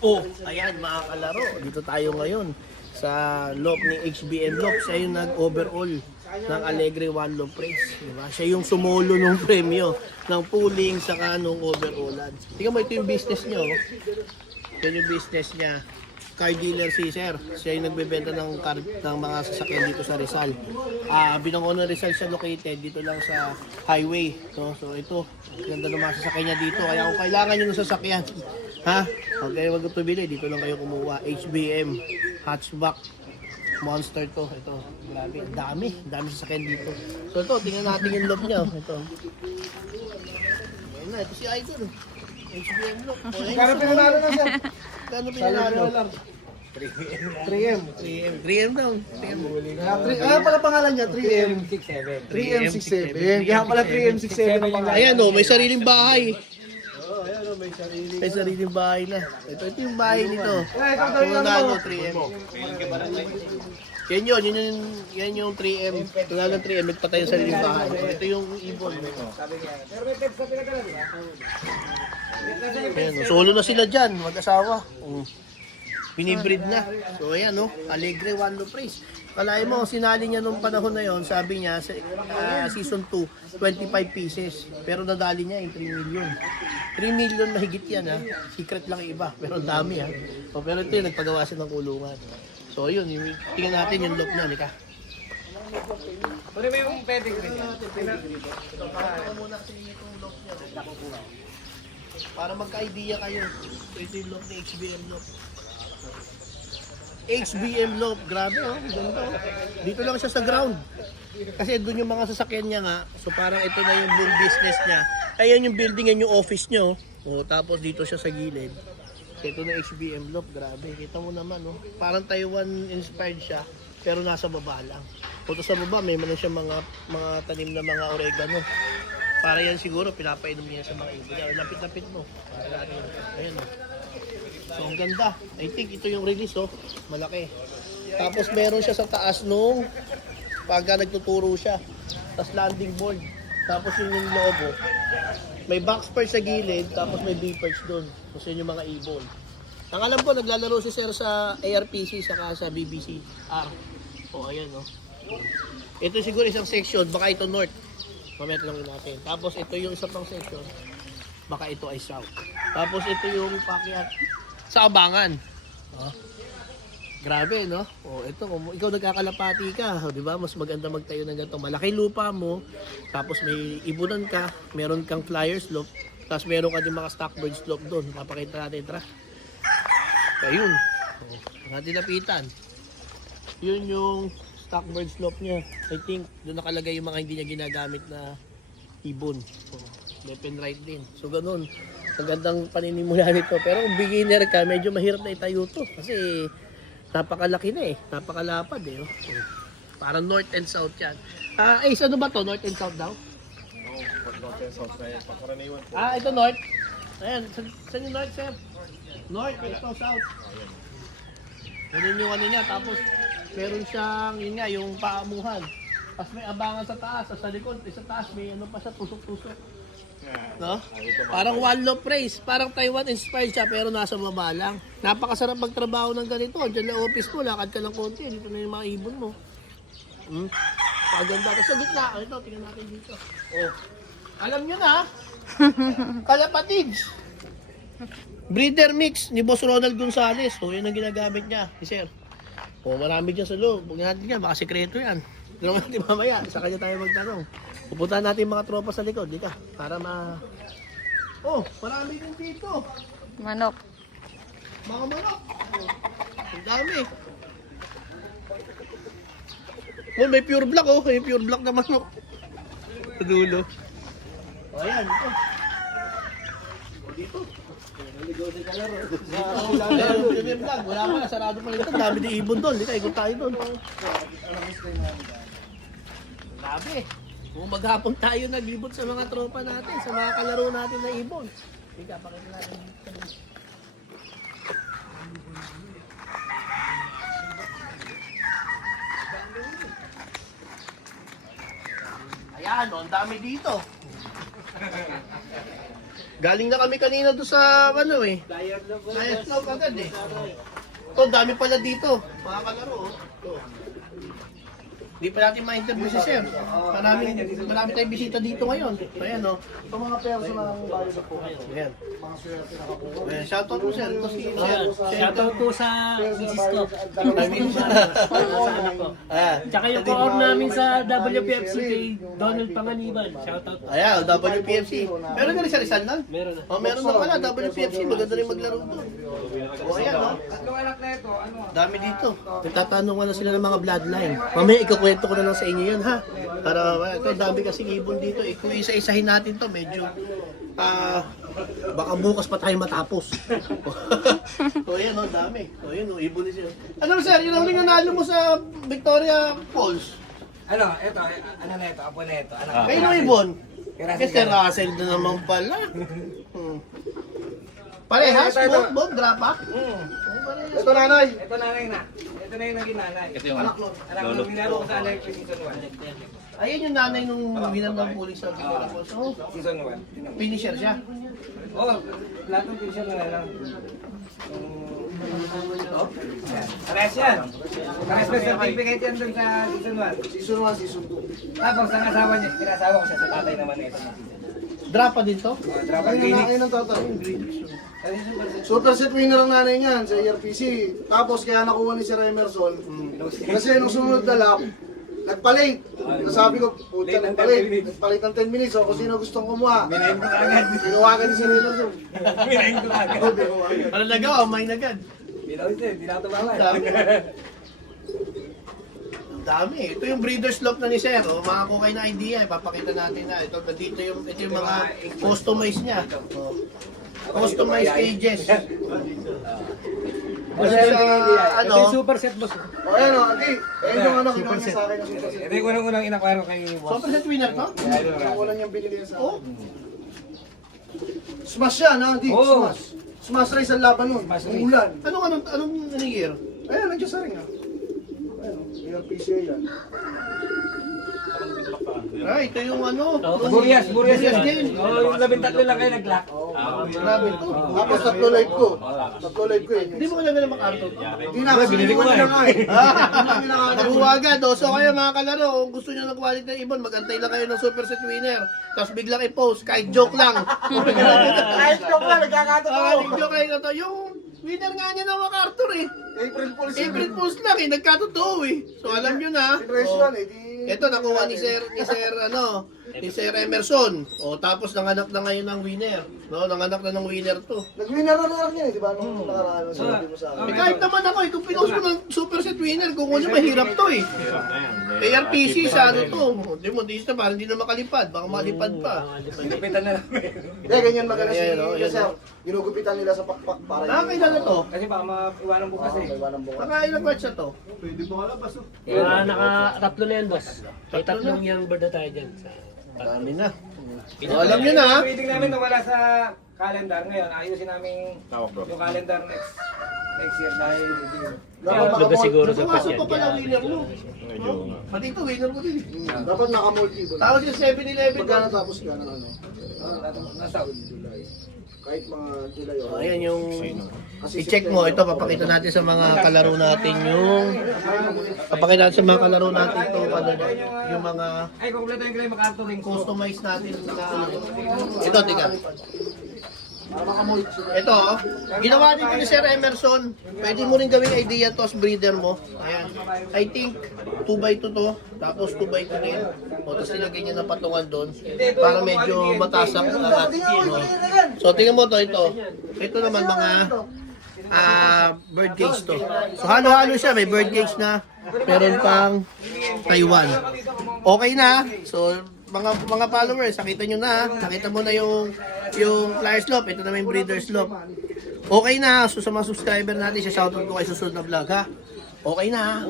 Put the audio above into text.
Oh, ayan mga kalaro. Dito tayo ngayon sa loob ni HBM Lop. Siya yung nag-overall ng Alegre One Lop Race. Diba? Siya yung sumolo ng premyo ng pooling saka nung overallan. Tingnan mo, ito yung business niya. Oh. Ito yung business niya. Car dealer si Sir. Siya yung nagbebenta ng mga sasakyan dito sa Rizal. Binango ng Rizal siya located dito lang sa highway. So ito, ganda ng mga sasakyan niya dito. Kaya kung kailangan nyo ng sasakyan, ha? Okay, wag ito bili. Dito lang kayo kumuha. HBM, hatchback, monster to. Ito, grabe. Ang dami sasakyan dito. So ito, tingnan natin yung loob niya. Ito. Ayun na, ito si Idol. HBM look. Kano pinanalo na siya? Kano pinanalo? 3M. 3M daw. 3M. Kaya pala pangalan niya, 3M67. 3M67. Kaya pala 3M67 ang pangalan. Ayan o, may sariling bahay. Ayan o, may sarili. May sariling bahay na. Ito yung bahay nito. Ikaw daw yung Tunalo 3M. Yan yung 3M. Tunalo 3M, nagpatay yung sariling bahay. Ito yung ibon. Ayan, solo na sila dyan, mag-asawa. Binibreed na. So ayan no, Alegre One Lop Race. Kalahin mo, sinali niya nung panahon na yon, sabi niya, season 2, 25 pieces. Pero nadali niya yung 3 million. 3 million mahigit yan ha. Secret lang iba, pero dami ha. So, pero ito yung nagpagawa siya ng kulungan. So yun, tingnan natin yung look niya, Nika. Pwede mo yung pedigree niya. Muna itong look niya. Para magka-idea kayo. Ito yung look ni HBM Loop. HBM Loop, grabe oh, ganda oh. Dito lang siya sa ground. Kasi doon yung mga sasakyan niya nga. So parang ito na yung buong business niya. Ayan yung building, yan yung office niya oh. Oh, tapos dito siya sa gilid. Ito na HBM Loop, grabe. Kita mo naman oh. Parang Taiwan inspired siya, pero nasa baba lang. Punta sa baba, may man siya mga tanim na mga oregano. Para yan siguro, pinapainom niya sa mga ibon. Lapit-lapit mo. Ayan o. So, ang ganda. I think ito yung release o. Malaki. Tapos meron siya sa taas nung pagka nagtuturo siya. Tapos landing board. Tapos yung loob o. May box perch sa gilid, tapos may bee perch doon. Kasi yun yung mga ibon. Ang alam ko, naglalaro si Sir sa ARPC saka sa BBC R. O, ayan o. Ito siguro isang section, baka ito north. Mamaya lang natin. Tapos ito yung isa pang section. Baka ito ay south. Tapos ito yung pakyat sa Abangan. Oh. Grabe, no? Oh, ito kung ikaw nagkakalapati ka, oh, 'di ba? Mas maganda magtayo ng ganito. Malaki lupa mo. Tapos may ibunan ka, meron kang flyer slope, tapos meron ka din mga stockbird slope doon. Papakita natin, tra. Ayun. Oh, natin lapitan. Yun yung stockbird slope niya. I think doon nakalagay yung mga hindi niya ginagamit na ibon. So, left and right din. So ganun. Magandang paninimula nito. Pero kung beginner ka, medyo mahirap na itayo to. Kasi napakalaki na eh. Napakalapad eh. Oh. So, parang north and south yan. Ace, ano ba to? North and south daw? Oo, north and south na yan. Pangkaraniwan po. Ito north. Ayan, saan yung north, sir? North, ito south. Ganun yung ano niya. Tapos meron siyang, yun nga, yung paamuhan. Tapos may abangan sa taas, sa likod, sa taas may ano pa siya, tusok-tusok. No? Parang One Lop Race, parang Taiwan inspired siya pero nasa baba lang. Napakasarap magtrabaho ng ganito. Diyan na office mo, lakad ka ng konti, dito na yung mga ibon mo. Paganda. Tapos sa gitna, ito, tingnan natin dito. Oh. Alam nyo na, kalapatids. Breeder mix ni Boss Ronald Gonzales. So, yun ang ginagamit niya, si Sir. O, marami dyan sa loob. Huwag natin yan, baka sekreto yan. Tulungan natin mamaya, sa kanya tayo magtanong. Pupuntahan natin mga tropa sa likod, di ka? Para Oh, marami din dito. Manok. Mga manok. Ang dami. Oh, may pure black oh. May pure black na manok. Sa dulo. O, ayan, ito. Dito. Wala pa, sarado pa rin ito. Dami di ibon doon. Di ka, ikot tayo doon. Grabe. Kung maghapon tayo naglibot sa mga tropa natin, sa mga kalaro natin na ibon. Di ka, pakita natin dito. Ayan, ang dami dito. Galing na kami kanina doon sa ano eh. Flyer Love agad eh. Ito, dami pala dito. Mga kalaro. Oh. Ito. Hindi pa natin ma-interview si Sir. Marami tayong bisita dito ngayon. Ayan o. Ito mga personal ang bayo sa po. Ayan. Mga swerte na kapuha. Ayan. Shoutout po Sir. Ito si Sir. Shoutout po sa misis ko. Sa anak ko. Ayan. Tsaka yung co-op namin sa WPFC kay Donald Panganiban. Shoutout po. Ayan, WPFC. Meron na rin sa Rizal lang? Meron na. Oh, meron na pala, WPFC. Maganda rin maglaro doon. O, ayan o. Dami dito. Nagtatanungan na sila ng mga bloodline. Mamaya ikukwento ko na lang sa inyo yun ha. Para ito, dami kasing ibon dito. Eh. Kung isa-isahin natin to, medyo baka bukas pa tayo matapos. O yan o, dami. O yun o, ibon ni sir. Ano sir, yun ang huling nanalo mo sa Victoria Falls. Ano, ito, ano na ito, apo na ito. Ano, Kayo ng ibon? Russell Kasi Russell na naman pala. Parehas? Bob, drapa? Ito nanay. Ito nanay na. Ito na yung naging nanay. Ito yung anak nung minaro ko sa Alec season 1. Ayun yung nanay nung winner ng pulis sa Victoria Falls. Oh, Season 1. finisher siya. Oh, lahat ng season na lang. Pares yan. Pares may certificate yan dun sa season 1. Season 1, season 2. Tapos ang asawa niya, pinasawa ko siya sa tatay naman ito. Drapa din to? Drop Ayun and ang Phoenix. ayun ang tatay. Super set winner ang nanay niyan sa ERPC. Tapos kaya nakuha ni Sir Emerson. Kasi nung sumunod na lap, nagpalit. Sabi ko, puta, nagpalit. Nagpalit ng 10 minutes. So, kung sino gustong kumuha. Minayin ko agad. Tinawagan ni Sir Emerson. Minayin ko agad. Ano nagawa? May nagad. Binaw ito, hindi na ito bawal. Dami. Ang dami. Ito yung breeder's loft na ni Sir. O, makakuha kayo na idea. Ipapakita natin na. Ito yung mga customized niya. O, customized cages. Kasi sa Ito yung ano, super set boss. O, ayan o, Adi. Ayan yung ano, kinuha niya sa akin na super set. Ito yung unang-unang inakwaro kay boss. super set winner to? Ang wala niyang binili sa Oh, akin. Smash yan, ha, Adi. Oo. Smash. Smash race ang laban nun. Smash Ang race. ulan. anong year? Ayan, nandiyan sa ring, ha. Ayan, ERPC yan. Ay, ito yung ano. Burias din. Oh, yung 13 lang kayo nag-lock. Grabe to. Tapos tatlo live ko. Tatlo live ko eh. Hindi mo kailangan na makarto to. Hindi na, kasi binili ko na nga eh. Hindi na nga Nakuha agad. O, so kayo mga kalaro, kung gusto nyo ng quality ng ibon, magantay lang kayo ng super set winner. Tapos biglang i-post, kahit joke lang. Kahit joke lang, nagkakatotoo. Kahit joke kayo na to. Yung winner nga niya ng MacArthur eh. April Fools. April Fools lang eh, nagkatotoo eh. So alam nyo na. Generation eh, di... Ito nakuha ni Sir Emerson. O tapos nanganak na ngayon ng winner. No, nanganak na ng winner to. Nag-winner na lang yan eh, di ba? Nung nakaraan, sabi mo sa akin. Eh, kahit naman ako, kung pinost mo ng super set winner, kung ano, mahirap to eh. ARPC sa ano to. Hindi mo, di na parang hindi na makalipad. Baka malipad pa. Pinupitan na namin. Hindi, ganyan magana si Ayan, oh, ayan, kasi oh. ginugupitan nila sa pakpak para Nakakailan na to? Kasi baka maiwanan bukas eh. Iwanan bukas. Nakailang batch na to? Naka-tatlo na yan boss. May tatlong young bird na tayo dyan. Dami na. O, alam nyo na ha. Waiting namin na wala sa calendar ngayon. Ayusin namin yung calendar next year dahil Dapat Lugar siguro sa Nagpasok pa Pasyat. pala winner mo. Pati ito, winner mo din. Dapat naka-multi ba? Tapos yung 7-Eleven. Magkano tapos ka ng ano? nasa Kahit mga July o. Ayan yung... Kasi I-check mo, ito papakita natin sa mga kalaro natin yung... Papakita natin sa mga kalaro natin ito, ano, yung mga ay kumpleto yung Gray MacArthur rings ko. customize natin na... Ito, tika. Ito, oh. Ginawa din ko ni Sir Emerson. Pwede mo rin gawing idea to as breeder mo. Ayan. I think 2x2 to. Tapos 2x2 din. O, tapos nilagay niya ng patungan doon. Para medyo mataas ang angat. So, tingnan mo to, ito. Ito naman mga bird cage to. So, halo-halo siya. May bird cage na. Meron pang Taiwan. Okay na. So, mga followers, nakita nyo na. Nakita mo na yung flyer slope. Ito na yung breeder slope. Okay na. So, sa mga subscriber natin, shoutout ko kayo sa susunod na vlog, ha? Okay na.